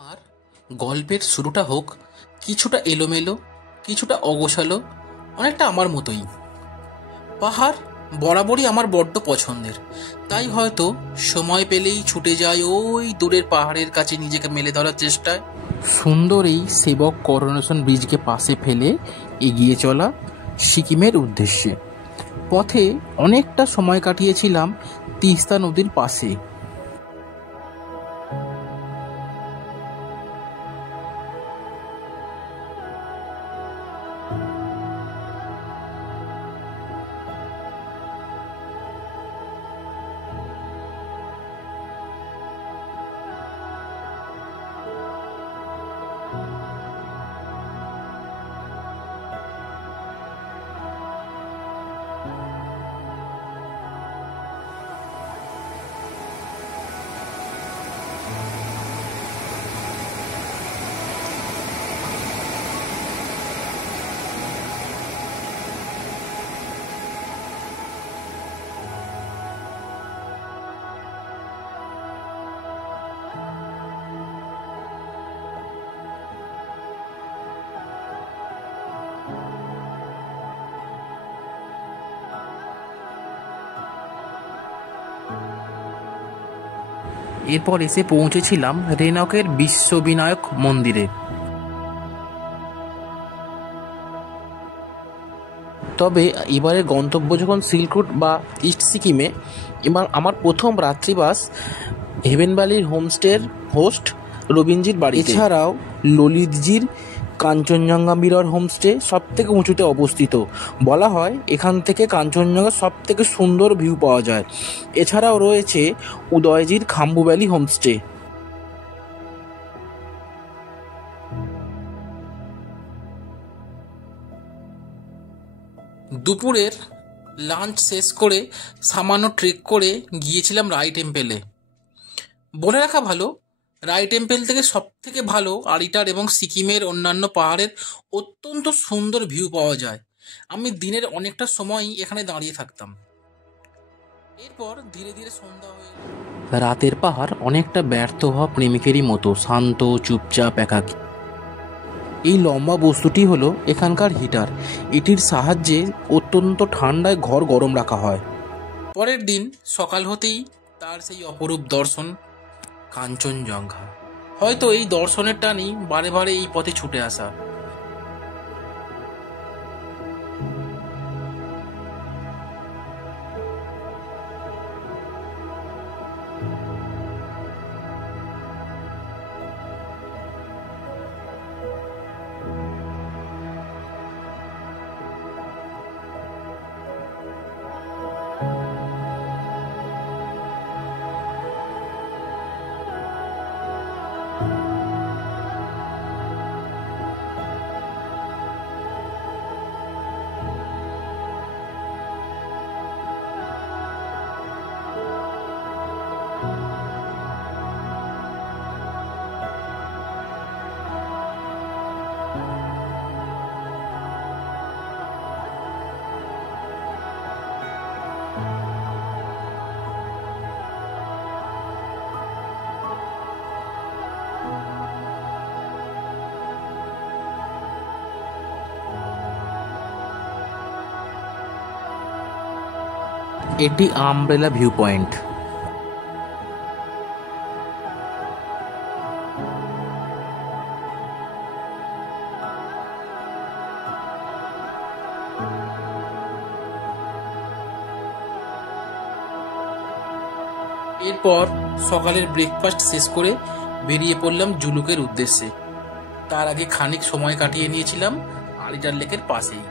আমার গল্পের শুরুটা হোক কিছুটা এলোমেলো, কিছুটা অগোছালো, অনেকটা আমার মতোই। পাহাড় বরাবরই আমার বড্ড পছন্দের, তাই হয়তো সময় পেলেই ছুটে যায় ওই দূরের পাহাড়ের কাছে নিজেকে মেলে ধরার চেষ্টায়। সুন্দর এই সেবক করোনেশন ব্রিজকে পাশে ফেলে এগিয়ে চলা সিকিমের উদ্দেশ্যে। পথে অনেকটা সময় কাটিয়েছিলাম তিস্তা নদীর পাশে। এরপর এসে পৌঁছেছিলাম রেনকের বিশ্ববিনায়ক মন্দিরে। তবে এবারে গন্তব্য যখন সিল্ক রুট বা ইস্ট সিকিমে, এবার আমার প্রথম রাত্রিবাস হেভেন ভ্যালির হোমস্টের হোস্ট রবীন্দ্রজির বাড়ি। এছাড়াও ললিতজির কাঞ্চনজঙ্ঘা মিরর হোমস্টে সব থেকে উঁচুতে অবস্থিত। বলা হয় এখান থেকে কাঞ্চনজঙ্ঘার সব থেকে সুন্দর ভিউ পাওয়া যায়। এছাড়াও রয়েছে উদয়জির খাম্বু ভ্যালি হোমস্টে। দুপুরের লাঞ্চ শেষ করে সামান্য ট্রেক করে গিয়েছিলাম রাই টেম্পেলে। বলে রাখা ভালো, রাই টেম্পেল থেকে সব থেকে ভালো আরিটার এবং সিকিমের অন্যান্য পাহাড়ের অত্যন্ত সুন্দর ভিউ পাওয়া যায়। আমি দিনের অনেকটা সময়ই এখানে দাঁড়িয়ে থাকতাম। এরপর ধীরে ধীরে সন্ধ্যা হয়ে রাতের পাহাড় অনেকটা ব্যর্থ হওয়া প্রেমিকেরই মতো শান্ত, চুপচাপ, একাকী। এই লম্বা বস্তুটি হলো এখানকার হিটার। এটির সাহায্যে অত্যন্ত ঠান্ডায় ঘর গরম রাখা হয়। পরের দিন সকাল হতেই তার সেই অপরূপ দর্শন কাঞ্চনজঙ্ঘা। হয়তো এই দর্শনের টানই বারে বারে এই পথে ছুটে আসা। এটি আমব্রেলা ভিউ পয়েন্ট। এরপর সকালের ব্রেকফাস্ট শেষ করে বেরিয়ে পড়লাম জুলুকের উদ্দেশ্যে। তার আগে খানিক সময় কাটিয়ে নিয়েছিলাম আরিটার লেকের পাশেই।